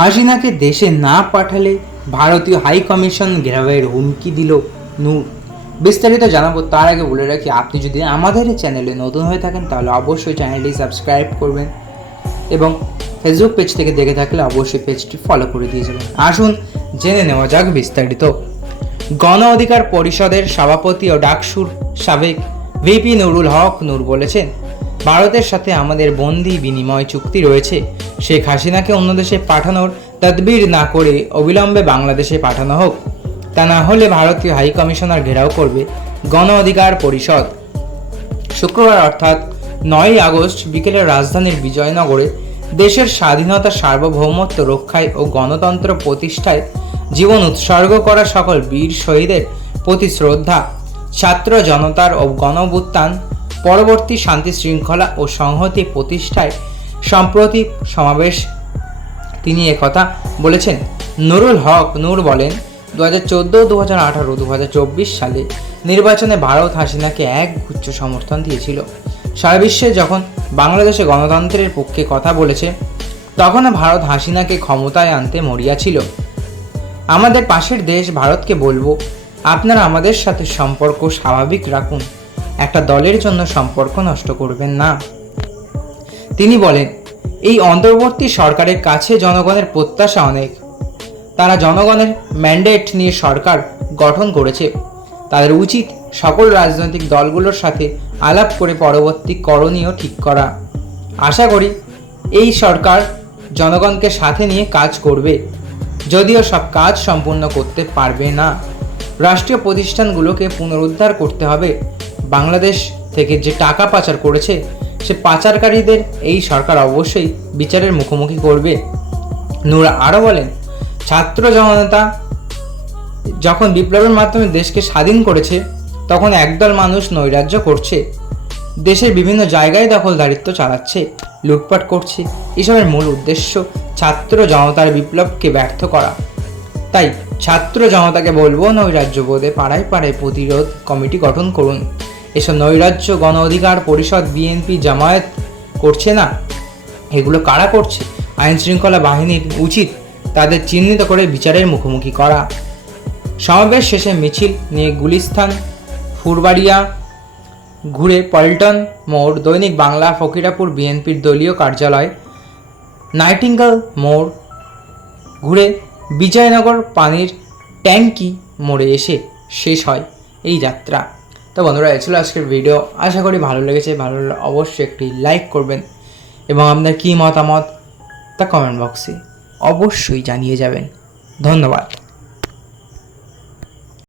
হাসিনাকে দেশে না পাঠালে ভারতীয় হাই কমিশন ঘেরাওয়ের হুমকি দিল নূর। বিস্তারিত জানাবো তার আগে বলে রাখি, আপনি যদি আমাদের চ্যানেলে নতুন হয়ে থাকেন তাহলে অবশ্যই চ্যানেলটি সাবস্ক্রাইব করবেন এবং ফেসবুক পেজ থেকে দেখে থাকলে অবশ্যই পেজটি ফলো করে দিয়ে যাবেন। আসুন জেনে নেওয়া যাক বিস্তারিত। গণ অধিকার পরিষদের সভাপতি ও ডাকসুর সাবেক ভিপি নুরুল হক নূর বলেছেন, ভারতের সাথে আমাদের বন্দি বিনিময় চুক্তি রয়েছে। শেখ হাসিনাকে অন্য দেশে পাঠানোর তদবির না করে অবিলম্বে বাংলাদেশে পাঠানো হোক, তা না হলে ভারতীয় হাই কমিশনার ঘেরাও করবে গণ অধিকার পরিষদ। শুক্রবার অর্থাৎ 9 আগস্ট বিকেলে রাজধানীর বিজয়নগরে দেশের স্বাধীনতা, সার্বভৌমত্ব রক্ষায় ও গণতন্ত্র প্রতিষ্ঠায় জীবন উৎসর্গ করা সকল বীর শহীদের প্রতি শ্রদ্ধা, ছাত্র জনতার ও গণঅভ্যুত্থান পরবর্তী শান্তি শৃঙ্খলা ও সংহতি প্রতিষ্ঠায় সাম্প্রতিক সমাবেশ তিনি একথা বলেছেন। নুরুল হক নূর বলেন, 2014, 2018, 2024 সালে নির্বাচনে ভারত হাসিনাকে একগুচ্ছ সমর্থন দিয়েছিল। সারা বিশ্বে যখন বাংলাদেশে গণতন্ত্রের পক্ষে কথা বলেছে, তখন ভারত হাসিনাকে ক্ষমতায় আনতে মরিয়া ছিল। আমাদের পাশের দেশ ভারতকে বলবো, আপনারা আমাদের সাথে সম্পর্ক স্বাভাবিক রাখুন, একটা দলের জন্য সম্পর্ক নষ্ট করবেন না। তিনি বলেন, এই অন্তর্বর্তী সরকারের কাছে জনগণের প্রত্যাশা অনেক। তারা জনগণের ম্যান্ডেট নিয়ে সরকার গঠন করেছে। তাদের উচিত সকল রাজনৈতিক দলগুলোর সাথে আলাপ করে পরবর্তী করণীয় ঠিক করা। আশা করি এই সরকার জনগণকে সাথে নিয়ে কাজ করবে, যদিও সব কাজ সম্পূর্ণ করতে পারবে না। রাষ্ট্রীয় প্রতিষ্ঠানগুলোকে পুনরুদ্ধার করতে হবে। বাংলাদেশ থেকে যে টাকা পাচার করেছে, সে পাচারকারীদের এই সরকার অবশ্যই বিচারের মুখোমুখি করবে। নূর আরও বলেন, ছাত্র জনতা যখন বিপ্লবের মাধ্যমে দেশকে স্বাধীন করেছে, তখন একদল মানুষ নৈরাজ্য করছে, দেশের বিভিন্ন জায়গায় দখলদারিত্ব চালাচ্ছে, লুটপাট করছে। এসবের মূল উদ্দেশ্য ছাত্র জনতার বিপ্লবকে ব্যর্থ করা। তাই ছাত্র জনতাকে বলবো, নৈরাজ্যবোধে পাড়ায় পাড়ায় প্রতিরোধ কমিটি গঠন করুন। এসব নৈরাজ্য গণ অধিকার পরিষদ, বিএনপি, জামায়াত করছে না। এগুলো কারা করছে? আইন শৃঙ্খলা বাহিনীর উচিত তাদের চিহ্নিত করে বিচারের মুখোমুখি করা। সমাবেশ শেষে মিছিল নিয়ে গুলিস্তান, ফুরবাড়িয়া ঘুরে পল্টন মোড়, দৈনিক বাংলা, ফকিরাপুর বিএনপির দলীয় কার্যালয়, নাইটিঙ্গেল মোড় ঘুরে বিজয়নগর পানির ট্যাঙ্কি মোড়ে এসে শেষ হয় এই যাত্রা। তো বন্ধুরা, এই ছিল আজকের ভিডিও। আশা করি ভালো লেগেছে। ভালো লাগলে অবশ্যই একটি লাইক করবেন এবং আপনার কী মতামত তা কমেন্ট বক্সে অবশ্যই জানিয়ে যাবেন। ধন্যবাদ।